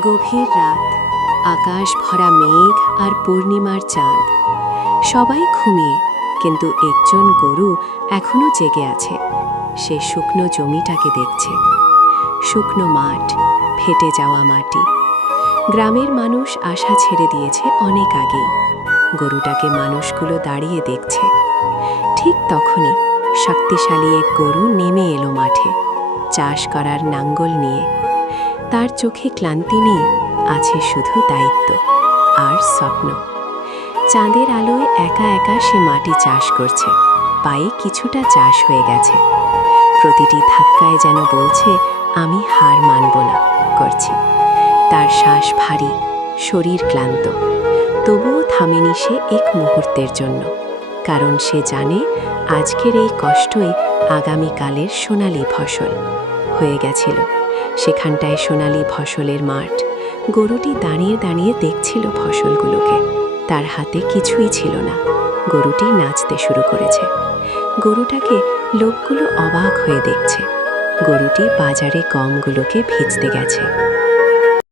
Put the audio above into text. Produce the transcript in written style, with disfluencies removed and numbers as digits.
গভীর রাত, আকাশ ভরা মেঘ আর পূর্ণিমার চাঁদ। সবাই ঘুমিয়ে, কিন্তু একজন গরু এখনো জেগে আছে। সে শুকনো জমিটাকে দেখছে। শুকনো মাঠ, ফেটে যাওয়া মাটি। গ্রামের মানুষ আশা ছেড়ে দিয়েছে অনেক আগেই। গরুটাকে মানুষগুলো দাঁড়িয়ে দেখছে। ঠিক তখনই শক্তিশালী এক গরু নেমে এলো মাঠে, চাষ করার নাঙ্গল নিয়ে। তার চোখে ক্লান্তি নেই, আছে শুধু দায়িত্ব আর স্বপ্ন। চাঁদের আলোয় একা একা সে মাটি চাষ করছে। পায়ে কিছুটা চাষ হয়ে গেছে। প্রতিটি ধাক্কায় যেন বলছে, আমি হার মানব না, করছি। তার শ্বাস ভারী, শরীর ক্লান্ত, তবুও থামেনি সে এক মুহূর্তের জন্য। কারণ সে জানে, আজকের এই কষ্টই আগামীকালের সোনালি ফসল হয়ে গেছিল। সেখানটায় সোনালি ফসলের মাঠ। গরুটি দাঁড়িয়ে দাঁড়িয়ে দেখছিল ফসলগুলোকে। তার হাতে কিছুই ছিল না। গরুটি নাচতে শুরু করেছে। গরুটাকে লোকগুলো অবাক হয়ে দেখছে। গরুটি বাজারে গমগুলোকে ভিজতে গেছে।